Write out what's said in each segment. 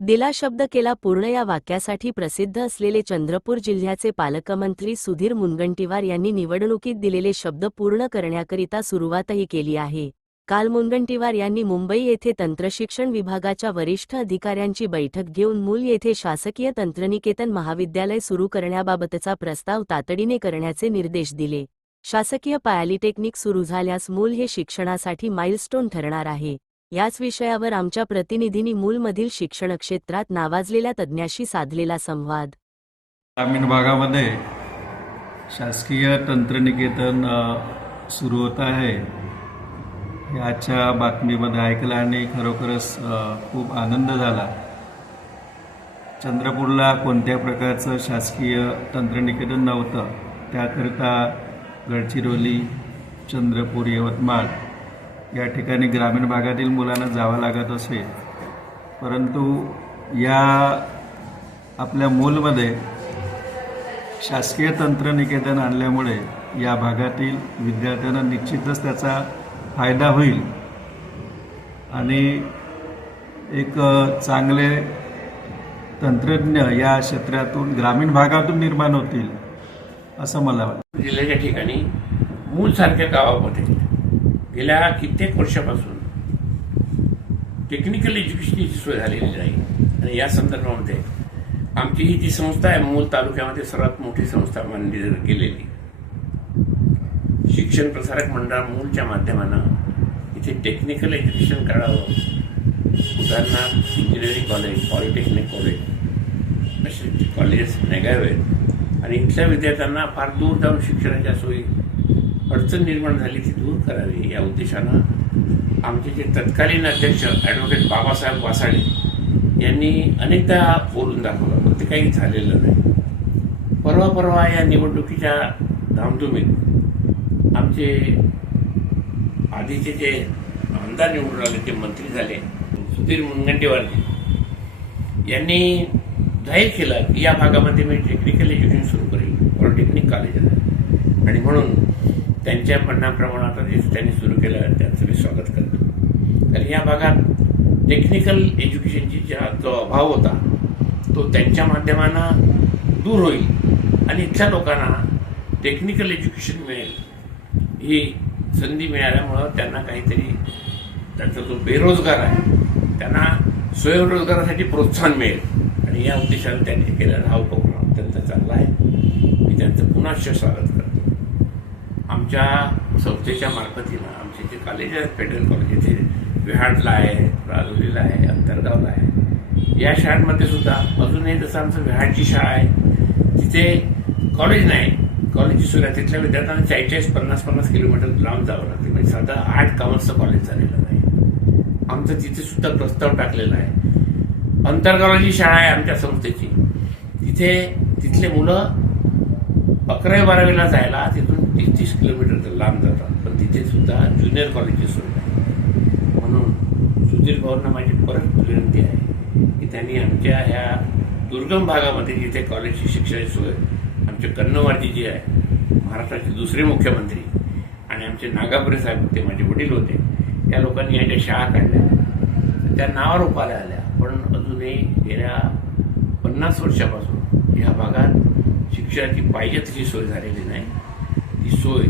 दिला शब्द केला पूर्ण या वाक्यासाठी प्रसिद्ध असलेले चंद्रपूर जिल्ह्याचे पालकमंत्री सुधीर मुनगंटीवार यांनी निवडणुकीत दिलेले शब्द पूर्ण करण्याकरिता सुरुवातही केली आहे. काल मुनगंटीवार यांनी मुंबई येथे तंत्रशिक्षण विभागाच्या वरिष्ठ अधिकाऱ्यांची बैठक घेऊन मूल येथे शासकीय तंत्रनिकेतन महाविद्यालय सुरू करण्याबाबतचा प्रस्ताव तातडीने करण्याचे निर्देश दिले. शासकीय पॉलिटेक्निक सुरू झाल्यास मूल हे शिक्षणासाठी माइलस्टोन ठरणार आहे. याच विषयावर आमच्या प्रतिनिधींनी मूलमधील शिक्षण क्षेत्रात नावाजलेल्या तज्ज्ञाशी साधलेला संवाद. ग्रामीण भागामध्ये शासकीय तंत्रनिकेतन सुरू होत आहे. याच्या बातमीमध्ये ऐकलं आणि खरोखरच खूप आनंद झाला. चंद्रपूरला कोणत्या प्रकारचं शासकीय तंत्रनिकेतन नव्हतं त्याकरिता गडचिरोली चंद्रपूर यवतमाळ या ठिकाणी ग्रामीण भागातील मुलांना जावं लागत असे. परंतु या आपल्या मूलमध्ये शासकीय तंत्रनिकेतन आणल्यामुळे या भागातील विद्यार्थ्यांना निश्चितच त्याचा फायदा होईल. आणि एक चांगले तंत्रज्ञ या क्षेत्रातून ग्रामीण भागातून निर्माण होतील असं मला वाटतं. जिल्ह्याच्या ठिकाणी मूलसारख्या गावामध्ये गेल्या कित्येक वर्षापासून टेक्निकल एज्युकेशनची सोय झालेली नाही. आणि या संदर्भामध्ये आमची ही जी संस्था आहे मूल तालुक्यामध्ये सर्वात मोठी संस्था मानली गेलेली शिक्षण प्रसारक मंडळ मूलच्या माध्यमानं इथे टेक्निकल एज्युकेशन करावं. उदाहरणार्थ इंजिनिअरिंग कॉलेज पॉलिटेक्निक कॉलेज असे कॉलेजेस निघावेत आणि इथल्या विद्यार्थ्यांना फार दूर जाऊन शिक्षणाच्या सोयी अडचण निर्माण झाली ती दूर करावी या उद्देशानं आमचे जे तत्कालीन अध्यक्ष ॲडव्होकेट बाबासाहेब वासाडे यांनी अनेकदा बोलून दाखवलं. पण ते काही झालेलं नाही. परवा परवा या निवडणुकीच्या धामधुमीत आमचे आधीचे जे आमदार निवडून आले ते मंत्री झाले सुधीर मुनगंटीवार यांनी जाहीर केलं की या भागामध्ये मी टेक्निकल एज्युकेशन सुरू करेल. पॉलिटेक्निक कॉलेज आहे. आणि म्हणून त्यांच्या म्हणण्याप्रमाणे आता जे त्यांनी सुरू केलं त्यांचं मी स्वागत करतो. कारण या भागात टेक्निकल एज्युकेशनची ज्या जो अभाव होता तो त्यांच्या माध्यमानं दूर होईल आणि इथल्या लोकांना टेक्निकल एज्युकेशन मिळेल ही संधी मिळाल्यामुळं त्यांना काहीतरी त्यांचा जो बेरोजगार आहे त्यांना स्वयंरोजगारासाठी प्रोत्साहन मिळेल. आणि या उद्देशाने त्यांनी केलेला हा उपक्रम अत्यंत चांगला आहे. मी त्यांचं पुन्हा स्वागत करतो. आमच्या संस्थेच्या मार्फतीनं आमचे जे कॉलेज आहेत फेडरल कॉलेज इथे विहाडला आहे राजुरीला आहे अंतरगावला आहे. या शाळांमध्ये सुद्धा अजूनही जसं आमचं विहाडची शाळा आहे तिथे कॉलेज नाही. कॉलेजची सुरुवात आहे. तिथल्या विद्यार्थ्यांना चाळीस पन्नास पन्नास किलोमीटर लांब जावं लागते. म्हणजे साधा आठ कामांचं कॉलेज झालेलं नाही. आमचं तिथे सुद्धा प्रस्ताव टाकलेला आहे. अंतरगावाची शाळा आहे आमच्या संस्थेची तिथे तिथले मुलं अकरावी बारावीला जायला तिथून तीस तीस किलोमीटर तर लांब जातात. पण तिथे सुद्धा ज्युनियर कॉलेजची सोय आहे. म्हणून सुधीर भाऊंना माझी परत विनंती आहे की त्यांनी आमच्या ह्या दुर्गम भागामध्ये जिथे कॉलेजची शिक्षणाची सोय आमचे कन्नवारजी जी आहे महाराष्ट्राचे दुसरे मुख्यमंत्री आणि आमचे नागापुरे साहेब होते माझे वडील होते या लोकांनी याच्या शाळा काढल्या त्या नावारूपाला आल्या. पण अजूनही गेल्या पन्नास वर्षापासून ह्या भागात शिक्षणाची पाहिजे तशी सोय झालेली नाही. ही सोय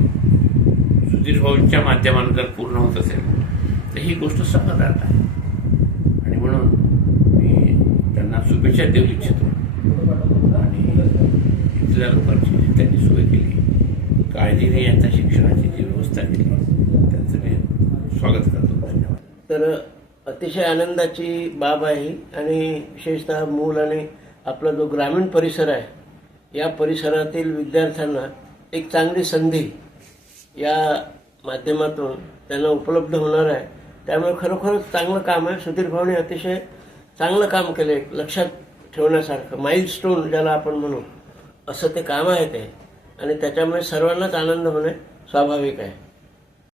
सुधीर भाऊंच्या माध्यमातून जर पूर्ण होत असेल तर ही गोष्ट समाधान आहे. आणि म्हणून मी त्यांना शुभेच्छा देऊ इच्छितो. आणि इथल्या लोकांची जी त्यांनी सोय केली. काळजीने यांच्या शिक्षणाची जी व्यवस्था केली त्यांचं मी स्वागत करतो. धन्यवाद. तर अतिशय आनंदाची बाब आहे आणि विशेषतः मूल आणि आपला जो ग्रामीण परिसर आहे या परिसरातील विद्यार्थ्यांना एक चांगली संधी या माध्यमातून त्यांना उपलब्ध होणार आहे. त्यामुळे खरोखरच चांगलं काम आहे. सुधीर भाऊने अतिशय चांगलं काम केलं आहे लक्षात ठेवण्यासारखं माइलस्टोन ज्याला आपण म्हणू असं ते काम आहे ते. आणि त्याच्यामुळे सर्वांनाच आनंद होणे स्वाभाविक आहे.